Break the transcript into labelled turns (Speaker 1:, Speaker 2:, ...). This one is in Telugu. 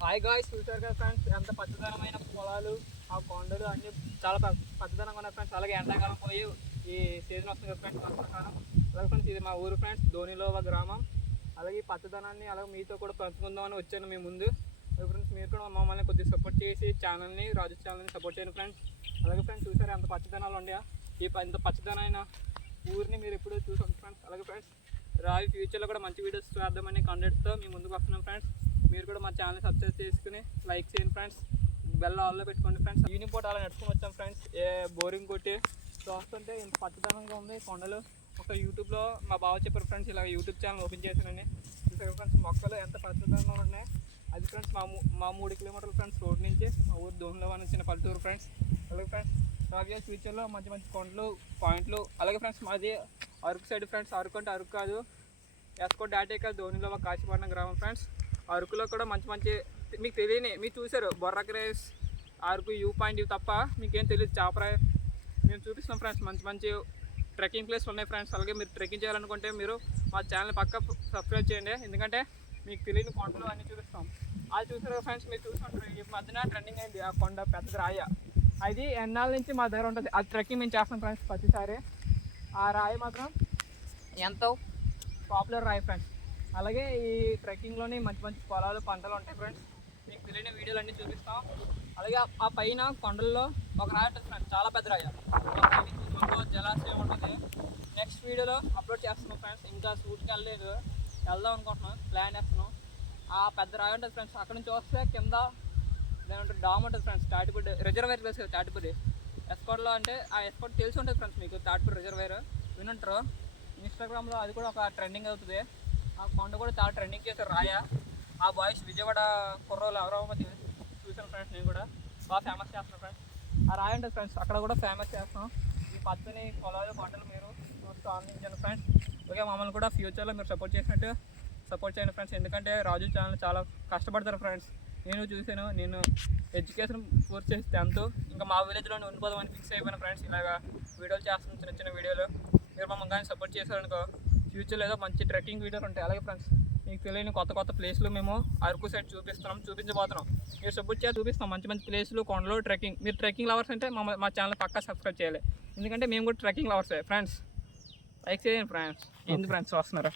Speaker 1: హాయ్ గాయ్స్ చూసారు కదా ఫ్రెండ్స్ ఎంత పచ్చదనమైన పొలాలు ఆ కొండలు అన్ని చాలా పచ్చదనంగా ఉన్నాయి ఫ్రెండ్స్ అలాగే ఎండాకాలం పోయి ఈ సీజన్ వస్తుంది కదా ఫ్రెండ్స్ వర్షాకాలం అలాగే ఫ్రెండ్స్ ఇది మా ఊరు ఫ్రెండ్స్ ధోనిలోవ గ్రామం. అలాగే ఈ పచ్చదనాన్ని అలాగే మీతో కూడా పంచుకుందామని వచ్చాను మీ ముందు. ఫ్రెండ్స్ మీరు కూడా మమ్మల్ని కొద్దిగా సపోర్ట్ చేసి ఛానల్ని రాజు ఛానల్ని సపోర్ట్ చేయండి ఫ్రెండ్స్ అలాగే ఫ్రెండ్స్ చూసారు ఎంత పచ్చదనాలు ఉండయా ఈ ఇంత పచ్చదనమైన ఊరిని మీరు ఎప్పుడో చూసాం ఫ్రెండ్స్ అలాగే ఫ్రెండ్స్ రాయి ఫ్యూచర్లో కూడా మంచి వీడియోస్ చేద్దామని కంటెంట్తో మీ ముందుకు వస్తున్నాం ఫ్రెండ్స్ మీరు కూడా మా ఛానల్ సబ్స్క్రైబ్ చేసుకుని లైక్ చేయండి ఫ్రెండ్స్ బెల్ ఆల్లో పెట్టుకోండి ఫ్రెండ్స్ యూని పోటీ అలా నడుచుకుని వచ్చాం ఫ్రెండ్స్ ఏ బోరింగ్ కొట్టి చూస్తుంటే ఇంత పచ్చదనంగా ఉంది కొండలు. ఒక యూట్యూబ్లో మా బావ చెప్పారు ఫ్రెండ్స్ ఇలా యూట్యూబ్ ఛానల్ ఓపెన్ చేశానని. చూసారు ఫ్రెండ్స్ మొక్కలు ఎంత పచ్చదనంగా ఉన్నాయి. అది ఫ్రెండ్స్ మా మా మూడు కిలోమీటర్ల ఫ్రెండ్స్ రోడ్ నుంచి మా ఊరు దోహంలో అని చిన్న పల్లెటూరు ఫ్రెండ్స్ అలాగే ఫ్రెండ్స్ రాబోయే ఫ్యూచర్లో మంచి మంచి కొండలు పాయింట్లు అలాగే ఫ్రెండ్స్ మాది అరకు సైడ్ ఫ్రెండ్స్ అరకు అంటే అరకు కాదు. ఎస్కో డాటేకల్ ధోనిలో కాశీపట్నం గ్రామం ఫ్రెండ్స్ అరకులో కూడా మంచి మంచి మీకు తెలియని మీరు చూసారు బొర్రక్ రేస్ అరకు వ్యూ పాయింట్ ఇవి తప్ప మీకేం తెలియదు చాపరాయ్ మేము చూపిస్తున్నాం ఫ్రెండ్స్ మంచి మంచి ట్రెక్కింగ్ ప్లేస్ ఉన్నాయి ఫ్రెండ్స్ అలాగే మీరు ట్రెక్కింగ్ చేయాలనుకుంటే మీరు మా ఛానల్ పక్క సబ్స్క్రైబ్ చేయండి. ఎందుకంటే మీకు తెలియని కొండలు అన్నీ చూపిస్తాం. అది చూసారు ఫ్రెండ్స్ మీరు చూసుకుంటారు ఈ మధ్యన ట్రెండింగ్ అయింది ఆ కొండ పెద్ద రాయ. అది ఎన్నాళ్ళ నుంచి మా దగ్గర ఉంటుంది. అది ట్రెక్కింగ్ మేము చేస్తాం ఫ్రెండ్స్ ప్రతిసారి. ఆ రాయి మాత్రం ఎంతో పాపులర్ రాయి ఫ్రెండ్స్ అలాగే ఈ ట్రెక్కింగ్లోని మంచి మంచి పొలాలు పంటలు ఉంటాయి ఫ్రెండ్స్ మీకు తెలియని వీడియోలు అన్నీ చూపిస్తాం. అలాగే ఆ- పైన కొండల్లో ఒక రాయి ఉంటుంది ఫ్రెండ్స్ చాలా పెద్ద రాయి. జలాశయం ఉంటుంది. నెక్స్ట్ వీడియోలో అప్లోడ్ చేస్తున్నాం ఫ్రెండ్స్ ఇంకా షూట్కి వెళ్ళలేదు. వెళ్దాం అనుకుంటున్నాం. ప్లాన్ వేస్తున్నాం. ఆ పెద్ద రాయి ఉంటుంది ఫ్రెండ్స్ అక్కడ నుంచి వస్తే కింద లేదంటే డామ్ ఉంటుంది ఫ్రెండ్స్ తాటిపూడి రిజర్వేర్ ప్లేస్ కదా తాటిపూడి. ఎస్కోట్లో అంటే ఆ ఎస్కోట్ తెలిసి ఉంటుంది ఫ్రెండ్స్ మీకు తాటిపూడి రిజర్వేర్ వినుంటారు. ఇన్స్టాగ్రామ్లో అది కూడా ఒక ట్రెండింగ్ అవుతుంది. ఆ కొండ కూడా చాలా ట్రెండింగ్ చేశారు రాయ. ఆ బాయ్స్ విజయవాడ కుర్రోలు ఎవరో చూసాను ఫ్రెండ్స్ నేను కూడా. బాగా ఫేమస్ చేస్తున్నాను ఫ్రెండ్స్ ఆ రాయి ఉంటుంది ఫ్రెండ్స్ అక్కడ కూడా ఫేమస్ చేస్తాం ఈ పచ్చని పొలాలు పంటలు మీరు చూస్తూ ఆనందించండి ఫ్రెండ్స్ ఓకే మమ్మల్ని కూడా ఫ్యూచర్లో మీరు సపోర్ట్ చేసినట్టు సపోర్ట్ చేయండి ఫ్రెండ్స్ ఎందుకంటే రాజు ఛానల్ చాలా కష్టపడతారు ఫ్రెండ్స్ నేను చూశాను నేను ఎడ్యుకేషన్ పూర్తి చేసి టెన్త్ ఇంకా మా విలేజ్లో ఉండిపోదామని ఫిక్స్ అయిపోయాను ఫ్రెండ్స్ ఇలాగా వీడియోలు చేస్తున్నాను చిన్న చిన్న వీడియోలు. మీరు మమ్మల్ని కానీ సపోర్ట్ చేశారనుకో ఫ్యూచర్లో ఏదో మంచి ట్రెక్కింగ్ వీడియోలు ఉంటాయి. అలాగే ఫ్రెండ్స్ మీకు తెలియని కొత్త కొత్త ప్లేస్లు మేము అరకు సైడ్ చూపిస్తున్నాం చూపించబోతున్నాం. మీరు సపోర్ట్ చేసి చూపిస్తాం మంచి మంచి ప్లేస్లు కొండలు ట్రెక్కింగ్. మీరు ట్రెక్కింగ్ లవర్స్ అంటే మా మా ఛానల్ పక్కా సబ్స్క్రైబ్ చేయాలి. ఎందుకంటే మేము కూడా ట్రెక్కింగ్ లవర్సే. ఫ్రెండ్స్ లైక్ చేయండి ఫ్రెండ్స్. ఎందుకు ఫ్రెండ్స్ వస్తున్నారు?